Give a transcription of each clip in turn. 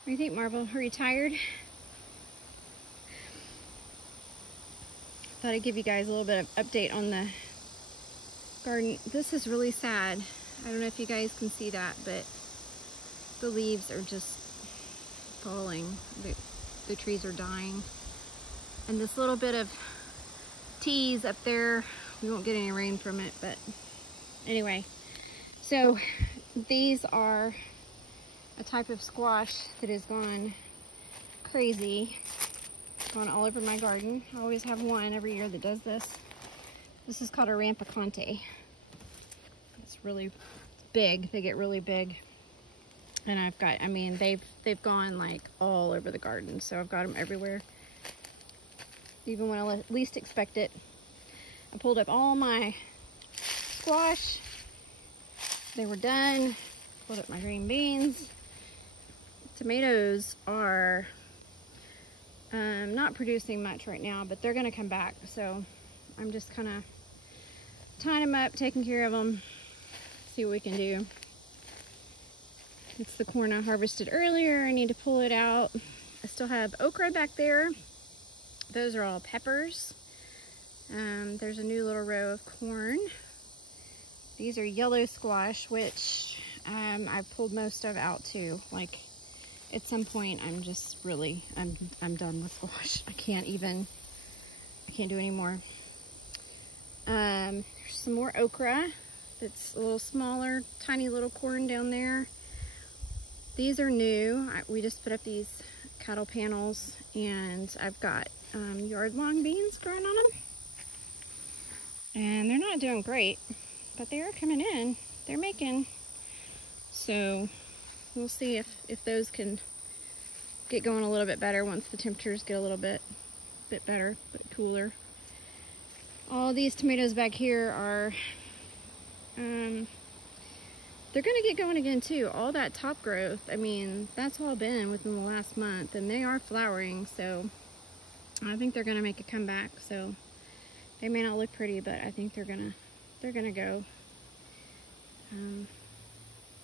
What do you think, Marvel? Are you tired? Thought I'd give you guys a little bit of update on the garden. This is really sad. I don't know if you guys can see that, but the leaves are just falling. The trees are dying. And this little bit of tease up there, we won't get any rain from it, but anyway. So these are a type of squash that has gone crazy. Gone all over my garden. I always have one every year that does this. This is called a rampicante. It's really big. They get really big. And I've got, I mean, they've gone like all over the garden. So I've got them everywhere. Even when I least expect it. I pulled up all my squash. They were done. Pulled up my green beans. Tomatoes are not producing much right now, but they're gonna come back. So I'm just kind of tying them up, taking care of them, see what we can do. It's the corn I harvested earlier. I need to pull it out. I still have okra back there. Those are all peppers. There's a new little row of corn. These are yellow squash, which I pulled most of out too. Like, at some point, I'm just really, I'm done with squash. I can't do any more. There's some more okra. It's a little smaller, tiny little corn down there. These are new. We just put up these cattle panels, and I've got yard-long beans growing on them. And they're not doing great, but they are coming in. They're making. So we'll see if those can get going a little bit better once the temperatures get a little bit better, but cooler. All these tomatoes back here are, they're gonna get going again too. All that top growth, I mean, that's all been within the last month, and they are flowering, so I think they're gonna make a comeback. So they may not look pretty, but I think they're gonna go.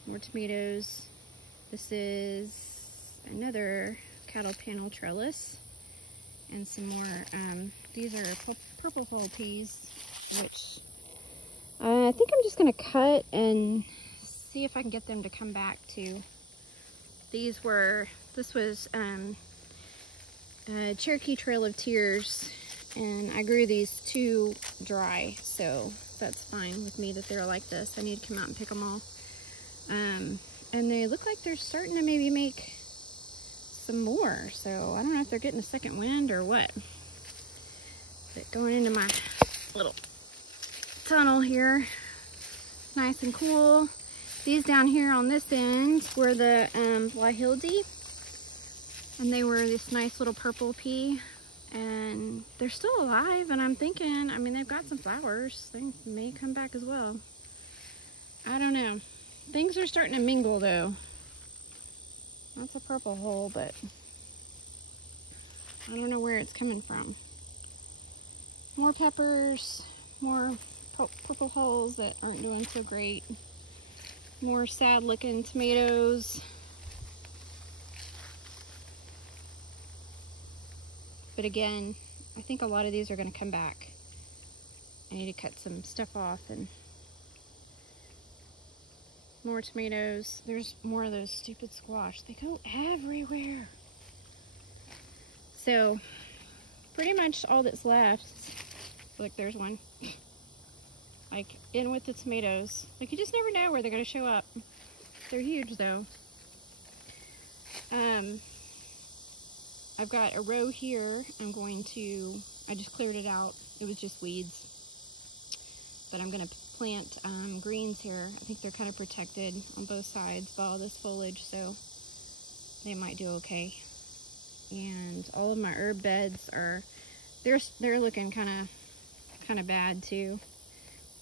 More tomatoes. This is another cattle panel trellis, and some more. These are purple hull peas, which I think I'm just gonna cut and see if I can get them to come back to. This was Cherokee Trail of Tears, and I grew these too dry, so that's fine with me that they're like this. I need to come out and pick them all. And they look like they're starting to maybe make some more, so I don't know if they're getting a second wind or what. But going into my little tunnel here, nice and cool. These down here on this end were the Blahildi, and they were this nice little purple pea, and they're still alive. And I'm thinking, I mean, they've got some flowers. They may come back as well. I don't know. Things are starting to mingle though. That's a purple hole, but I don't know where it's coming from. More peppers, more purple holes that aren't doing so great. More sad looking tomatoes. But again, I think a lot of these are going to come back. I need to cut some stuff off. And more tomatoes. There's more of those stupid squash. They go everywhere. So pretty much all that's left, look, there's one. Like, in with the tomatoes. Like, you just never know where they're going to show up. They're huge though. I've got a row here. I just cleared it out. It was just weeds. But I'm going to plant greens here. I think they're kind of protected on both sides by all this foliage, so they might do okay. And all of my herb beds are, they're looking kind of bad too.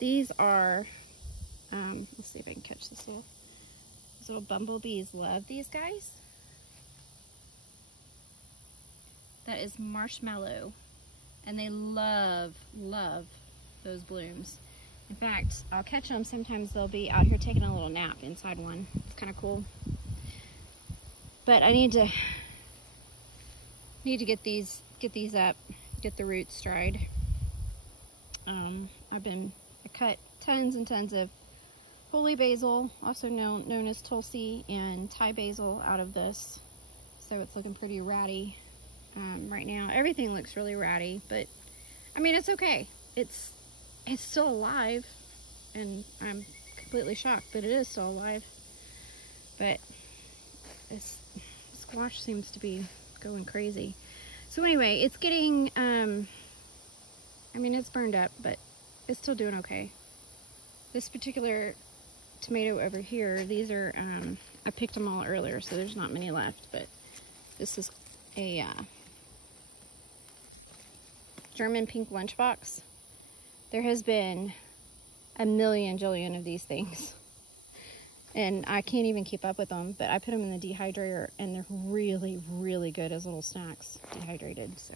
These are, let's see if I can catch this little bumblebees. Love these guys. That is marshmallow, and they love those blooms. In fact, I'll catch them. Sometimes they'll be out here taking a little nap inside one. It's kind of cool. But I need to get these up, get the roots dried. I cut tons and tons of holy basil, also known as Tulsi, and Thai basil out of this. So it's looking pretty ratty right now. Everything looks really ratty, but I mean, it's okay. It's still alive, and I'm completely shocked that it is still alive. But this squash seems to be going crazy. So anyway, it's getting, I mean, it's burned up, but it's still doing okay. This particular tomato over here, these are, I picked them all earlier, so there's not many left, but this is a German pink lunchbox. There has been a million jillion of these things, and I can't even keep up with them, but I put them in the dehydrator, and they're really, really good as little snacks, dehydrated. So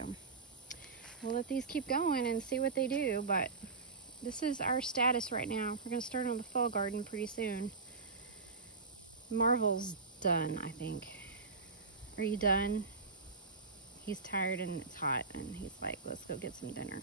we'll let these keep going and see what they do, but this is our status right now. We're going to start on the fall garden pretty soon. Marvel's done, I think. Are you done? He's tired and it's hot, and he's like, let's go get some dinner.